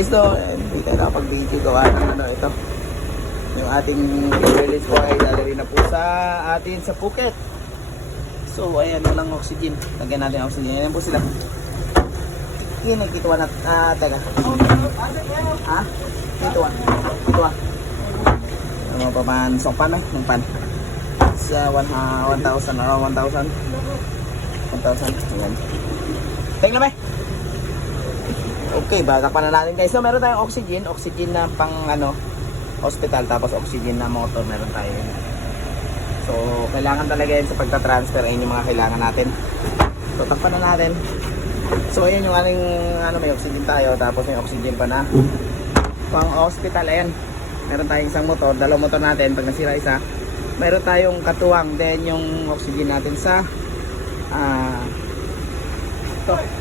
guys no, hindi tayo nakapag-video gawa ng ano ito. Yung ating release po ay na po sa atin sa Phuket. So ayan na lang oxygen. Lagyan natin ang oxygen. Ayan po sila. Yun, nagkituwa na. Ah, teka. Ha? Kituwa. Kituwa. Ano pa man? Song pan eh? Ng pan. Sa 1,000 around 1,000. 1,000. Ayan. Tingnan mo eh. Okay, baka pa na natin guys. So meron tayong oxygen, oxygen na pang ano, hospital tapos oxygen na motor meron tayo. So kailangan talaga yan sa pagta-transfer ayun yung mga kailangan natin. So takpan na natin. So ayun yung ating ano may oxygen tayo tapos may oxygen pa na pang hospital ayan. Meron tayong isang motor, dalawang motor natin pag nasira isa. Meron tayong katuwang then yung oxygen natin sa ah ito